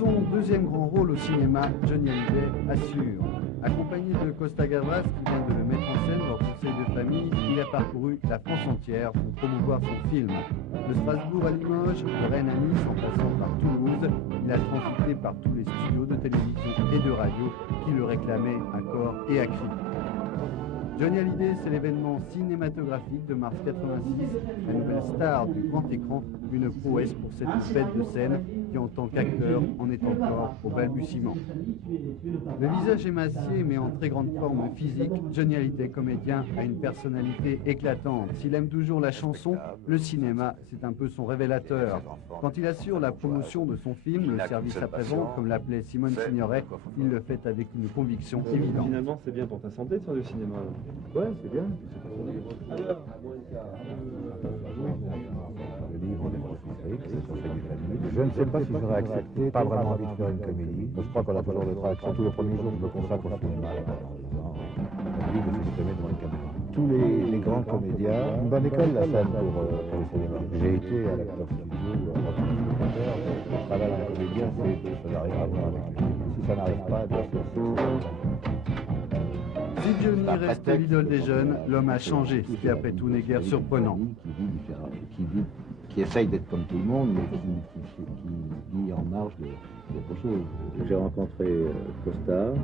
son deuxième grand rôle au cinéma, Johnny Hallyday assure. Accompagné de Costa Gavras, qui vient de le mettre en scène lors du conseil de famille, il a parcouru la France entière pour promouvoir son film. De Strasbourg à Limoges, de Rennes à Nice, en passant par Toulouse, il a transité par tous les studios de télévision et de radio qui le réclamaient à corps et à cri. Johnny Hallyday, c'est l'événement cinématographique de mars 86, la nouvelle star du grand écran, une prouesse pour cette bête de scène qui, en tant qu'acteur, en est encore au balbutiement. Le visage émacié mais en très grande forme physique, Johnny Hallyday, comédien, a une personnalité éclatante. S'il aime toujours la chanson, le cinéma, c'est un peu son révélateur. Quand il assure la promotion de son film, le service après-vente, comme l'appelait Simone Signoret, il le fait avec une conviction évidente. Finalement, c'est bien pour ta santé de faire du cinéma. Ouais, c'est bien. Le livre des Frédéric, c'est sur Fred du Famille. Je ne sais pas si j'aurais accepté, pas vraiment envie de faire une comédie. Je crois qu'on a toujours le trac. Surtout le premier jour, je me consacre au cinéma. La vie de s'exprimer devant une caméra. Tous les grands comédiens, une bonne école, la scène pour le cinéma. J'ai été à l'acteur studio, le travail d'un comédien, c'est ça n'arrive à voir avec lui. Si ça n'arrive pas, bien sûr, Si Johnny reste l'idole des jeunes, l'homme a changé, ce qui après tout n'est guère surprenant. Qui essaye d'être comme tout le monde, mais qui vit en marge d'autre chose. J'ai rencontré Costa à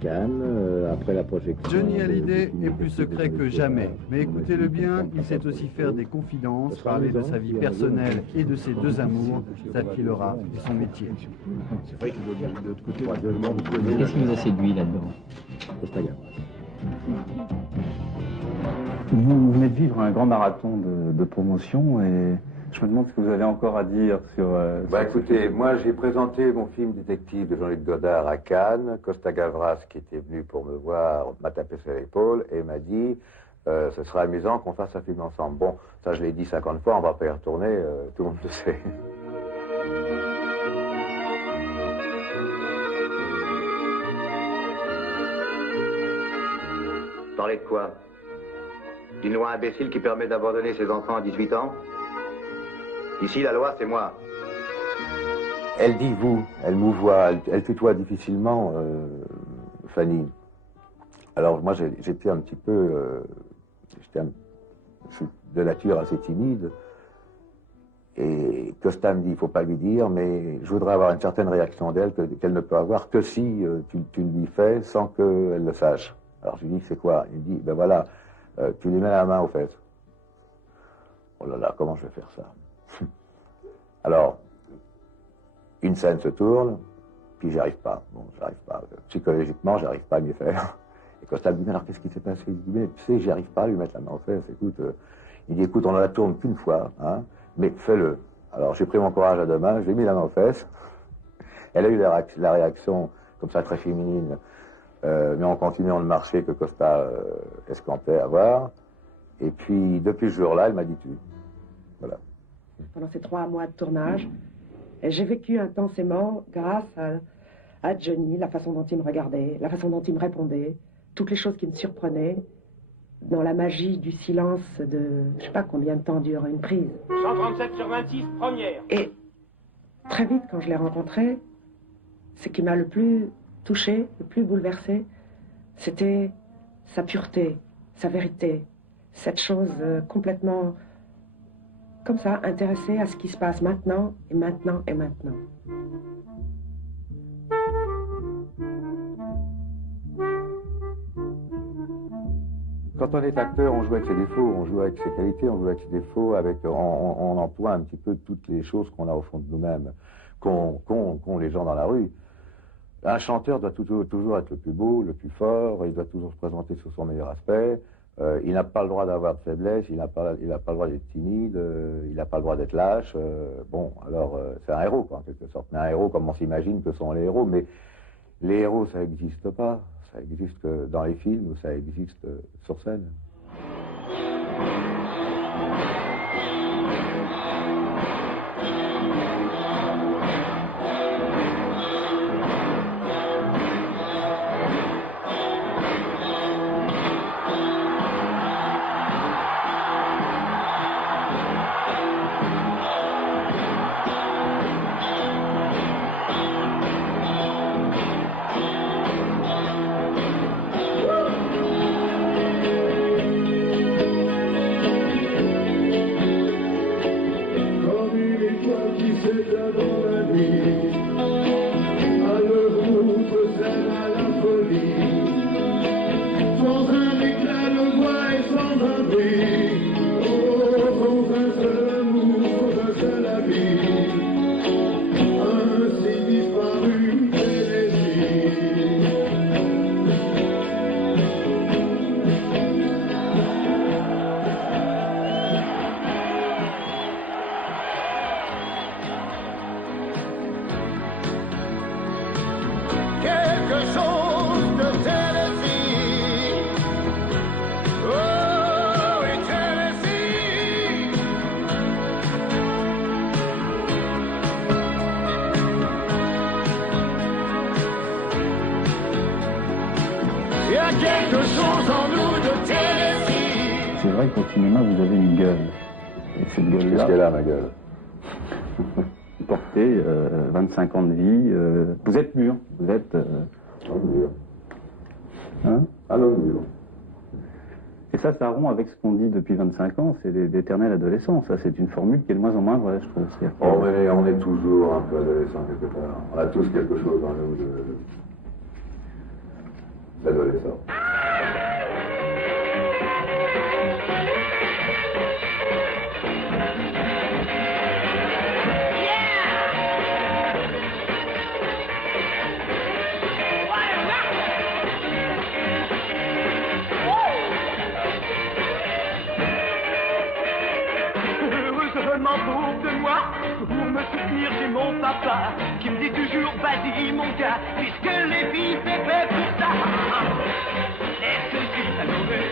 Cannes, après la projection. Johnny Hallyday est plus secret que jamais. Mais écoutez-le bien, il sait aussi faire des confidences, parler de sa vie personnelle et de ses deux amours, sa fille Laura et son métier. C'est vrai que de l'autre côté, qu'est-ce qui vous a séduit là-dedans? Costa Gavras. Vous venez de vivre un grand marathon de promotion et je me demande ce que vous avez encore à dire sur... Écoutez, moi j'ai présenté mon film Détective de Jean-Luc Godard à Cannes. Costa Gavras, qui était venu pour me voir, m'a tapé sur l'épaule et m'a dit ce sera amusant qu'on fasse un film ensemble. Bon, ça je l'ai dit 50 fois, on va pas y retourner, tout le monde le sait. Parlez de quoi? D'une loi imbécile qui permet d'abandonner ses enfants à 18 ans? Ici, la loi, c'est moi. Elle dit vous, elle mouvoie, elle tutoie difficilement Fanny. Alors moi j'étais un petit peu, je suis de nature assez timide. Et Costa me dit, il ne faut pas lui dire, mais je voudrais avoir une certaine réaction d'elle qu'elle ne peut avoir que si tu lui fais sans qu'elle le sache. Alors je lui dis, c'est quoi? Il me dit, ben voilà, tu lui mets la main aux fesses. Oh là là, comment je vais faire ça? Alors, une scène se tourne, puis j'y arrive pas. Bon, j'arrive pas. Psychologiquement, j'arrive pas à m'y faire. Et Costa me dit, mais alors qu'est-ce qui s'est passé? Il dit, mais tu sais, j'y arrive pas à lui mettre la main aux fesses. Écoute, il dit, écoute, on ne la tourne qu'une fois, hein, mais fais-le. Alors j'ai pris mon courage à deux mains, j'ai mis la main aux fesses. Elle a eu la réaction, comme ça, très féminine, mais en continuant de marcher que Costa escampait avoir. Et puis, depuis ce jour-là, elle m'a dit tu. Voilà. Pendant ces 3 mois de tournage, j'ai vécu intensément grâce à Johnny, la façon dont il me regardait, la façon dont il me répondait, toutes les choses qui me surprenaient, dans la magie du silence de, je sais pas combien de temps dure une prise. 137/26, première. Et très vite, quand je l'ai rencontré, ce qui m'a le plus touché, le plus bouleversé, c'était sa pureté, sa vérité, cette chose complètement comme ça, intéressée à ce qui se passe maintenant, et maintenant, et maintenant. Quand on est acteur, on joue avec ses défauts, on joue avec ses qualités, on joue avec ses défauts, on emploie un petit peu toutes les choses qu'on a au fond de nous-mêmes, qu'ont les gens dans la rue. Un chanteur doit toujours être le plus beau, le plus fort, il doit toujours se présenter sous son meilleur aspect. Il n'a pas le droit d'avoir de faiblesse, il n'a pas le droit d'être timide, il n'a pas le droit d'être lâche. Bon, alors c'est un héros, quoi, en quelque sorte. Mais un héros comme on s'imagine que sont les héros. Mais les héros, ça n'existe pas. Ça existe que dans les films ou ça existe sur scène. C'est vrai qu'au cinéma, vous avez une gueule. Et cette gueule-là... Qu'est-ce qu'elle a, ma gueule? Vous portez 25 ans de vie. Vous êtes mûr. Vous êtes... Un mûr. Hein? Un homme mûr. Et ça rompt avec ce qu'on dit depuis 25 ans, c'est l'éternelle adolescence. Ça, c'est une formule qui est de moins en moins vraie, je trouve. Oh, mais on est toujours un peu adolescent quelque part. On a tous quelque chose en nous d'adolescent. De moi, pour me soutenir, j'ai mon papa qui me dit toujours vas-y mon gars, puisque les filles c'est fait pour ça. Laisse les filles t'adorer,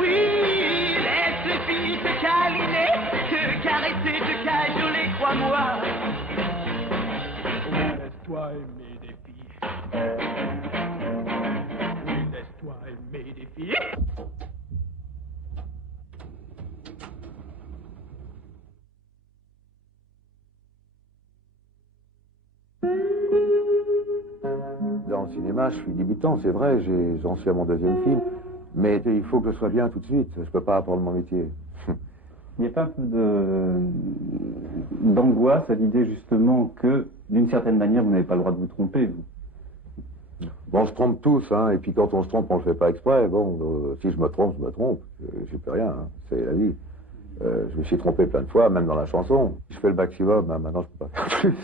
oui, laisse les filles te câliner, te caresser, te cajoler, crois-moi. Oui, laisse-toi aimer des filles. Oui, laisse-toi aimer des filles. Dans le cinéma, je suis débutant, c'est vrai, j'en suis à mon deuxième film, mais il faut que je sois bien tout de suite, je peux pas apprendre mon métier. Il n'y a pas un peu d'angoisse à l'idée justement que, d'une certaine manière, vous n'avez pas le droit de vous tromper, vous? Bon, on se trompe tous, hein, et puis quand on se trompe, on le fait pas exprès. Bon, si je me trompe, j'y peux rien, hein, c'est la vie. Je me suis trompé plein de fois, même dans la chanson. Je fais le maximum, hein, maintenant je peux pas faire plus.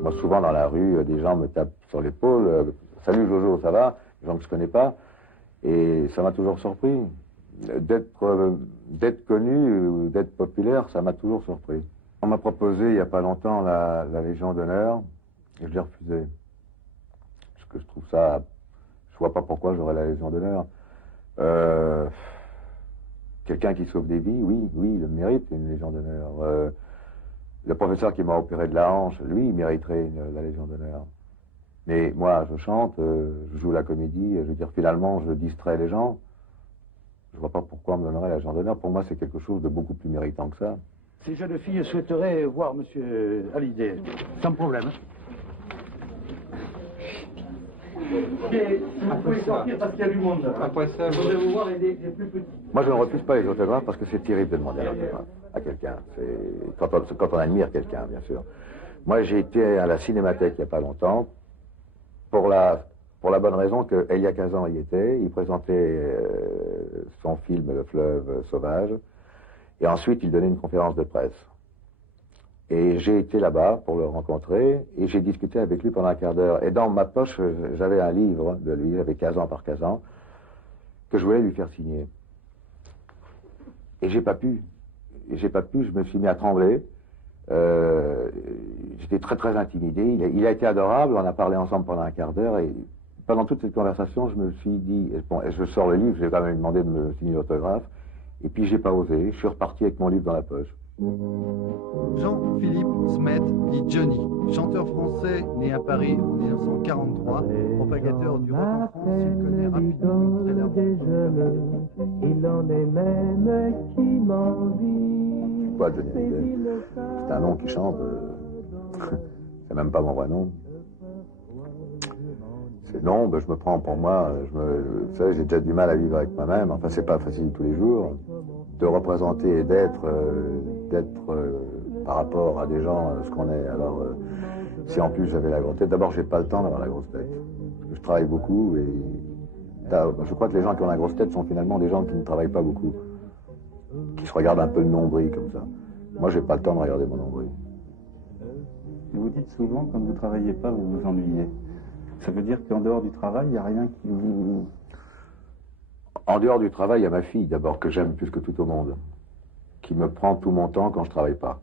Moi, souvent dans la rue, des gens me tapent sur l'épaule. Salut Jojo, ça va? Des gens que je connais pas. Et ça m'a toujours surpris. D'être connu ou d'être populaire, ça m'a toujours surpris. On m'a proposé il n'y a pas longtemps la Légion d'honneur et je l'ai refusé. Parce que je trouve ça... Je vois pas pourquoi j'aurais la Légion d'honneur. Quelqu'un qui sauve des vies, oui, il le mérite, une Légion d'honneur. Le professeur qui m'a opéré de la hanche, lui, il mériterait la Légion d'honneur. Mais moi, je chante, je joue la comédie, je veux dire, finalement, je distrais les gens. Je vois pas pourquoi on me donnerait la Légion d'honneur. Pour moi, c'est quelque chose de beaucoup plus méritant que ça. Ces jeunes filles souhaiteraient voir Monsieur Hallyday, sans problème. Vous pouvez sortir parce qu'il y a du monde. Après ça, je voudrais vous voir les plus petits. Moi, je ne refuse pas les autographes parce que c'est terrible de demander un autographe à quelqu'un. Quand on admire quelqu'un, bien sûr. Moi, j'ai été à la Cinémathèque il n'y a pas longtemps pour la bonne raison qu'il y a 15 ans, il y était. Il présentait son film Le Fleuve Sauvage. Et ensuite, il donnait une conférence de presse. Et j'ai été là-bas pour le rencontrer, et j'ai discuté avec lui pendant un quart d'heure. Et dans ma poche, j'avais un livre de lui, avec 15 ans par 15 ans, que je voulais lui faire signer. Et j'ai pas pu. Je me suis mis à trembler. J'étais très très intimidé. Il a été adorable, on a parlé ensemble pendant un quart d'heure, et pendant toute cette conversation, je me suis dit, bon, je sors le livre, j'ai quand même demandé de me signer l'autographe, et puis j'ai pas osé, je suis reparti avec mon livre dans la poche. Jean-Philippe Smet, dit Johnny, chanteur français né à Paris en 1943, propagateur du rock en France, il connaît rapidement une très large... Il en est même qui m'envie. Quoi, Johnny Hallyday? C'est un nom qui chante. C'est même pas mon vrai nom. Non, ben, je me prends pour moi. Vous savez, j'ai déjà du mal à vivre avec moi-même. Enfin, c'est pas facile tous les jours de représenter et d'être par rapport à des gens ce qu'on est. Alors, si en plus j'avais la grosse tête, d'abord, j'ai pas le temps d'avoir la grosse tête. Parce que je travaille beaucoup et je crois que les gens qui ont la grosse tête sont finalement des gens qui ne travaillent pas beaucoup, qui se regardent un peu le nombril comme ça. Moi, j'ai pas le temps de regarder mon nombril. Vous dites souvent, quand vous ne travaillez pas, vous vous ennuyez. Ça veut dire qu'en dehors du travail, il n'y a rien qui vous... En dehors du travail, il y a ma fille, d'abord, que j'aime plus que tout au monde, qui me prend tout mon temps quand je travaille pas.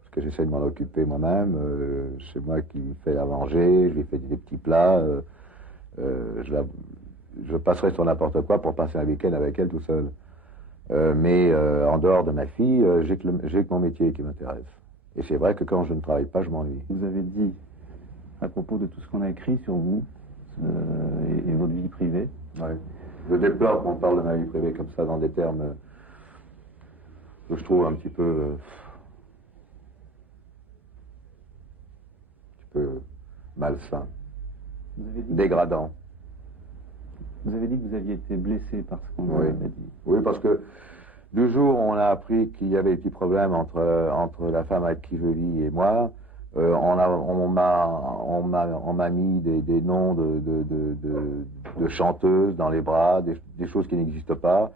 Parce que j'essaie de m'en occuper moi-même. C'est moi qui lui fais à manger, je lui fais des petits plats. Je passerai sur n'importe quoi pour passer un week-end avec elle tout seul. Mais en dehors de ma fille, j'ai que mon métier qui m'intéresse. Et c'est vrai que quand je ne travaille pas, je m'ennuie. Vous avez dit, à propos de tout ce qu'on a écrit sur vous et votre vie privée. Ouais. Je déplore qu'on parle de ma vie privée comme ça, dans des termes que je trouve un petit peu malsains, dégradants. Vous avez dit que vous aviez été blessé par ce qu'on avait dit. Oui, parce que du jour où on a appris qu'il y avait des petits problèmes entre la femme avec qui je vis et moi, on m'a mis des noms de chanteuses dans les bras, des choses qui n'existent pas.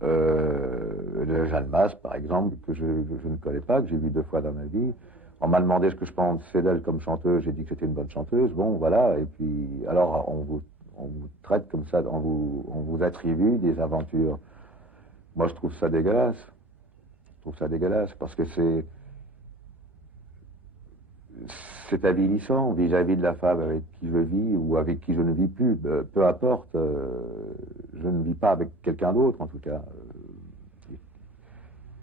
Jeanne Masse, par exemple, que je ne connais pas, que j'ai vu 2 fois dans ma vie. On m'a demandé ce que je pensais d'elle comme chanteuse, j'ai dit que c'était une bonne chanteuse. Bon, voilà, et puis, alors on vous traite comme ça, on vous attribue des aventures. Moi, je trouve ça dégueulasse. Je trouve ça dégueulasse parce que c'est avilissant vis-à-vis de la femme avec qui je vis ou avec qui je ne vis plus. Peu importe, je ne vis pas avec quelqu'un d'autre, en tout cas.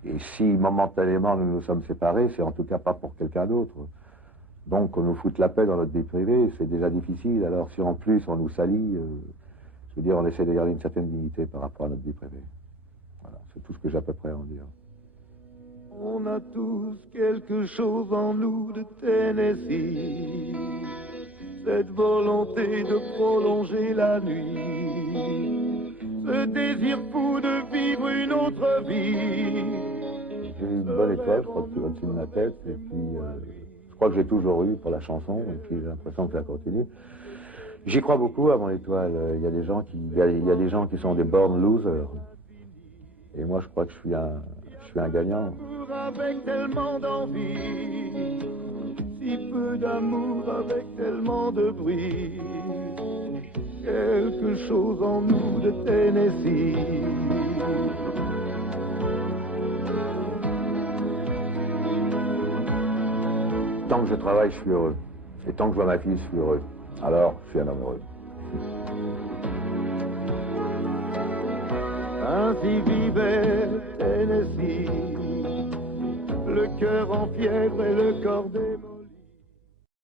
Et si momentanément nous nous sommes séparés, c'est en tout cas pas pour quelqu'un d'autre. Donc, qu'on nous foute la paix dans notre vie privée, c'est déjà difficile. Alors, si en plus on nous salit, je veux dire, on essaie de garder une certaine dignité par rapport à notre vie privée. Voilà, c'est tout ce que j'ai à peu près à en dire. On a tous quelque chose en nous de Tennessee, cette volonté de prolonger la nuit, ce désir fou de vivre une autre vie. J'ai eu une bonne étoile, je crois, au-dessus de ma tête, et puis je crois que j'ai toujours eu pour la chanson, et puis j'ai l'impression que ça continue. J'y crois beaucoup à mon étoile. Il y a des gens qui sont des born losers, et moi je crois que je suis un gagnant. Avec tellement d'envie, si peu d'amour avec tellement de bruit, quelque chose en nous de Tennessee. Tant que je travaille, je suis heureux. Et tant que je vois ma fille, je suis heureux. Alors, je suis un homme heureux. Ainsi vivait Tennessee, le cœur en fièvre et le corps démon.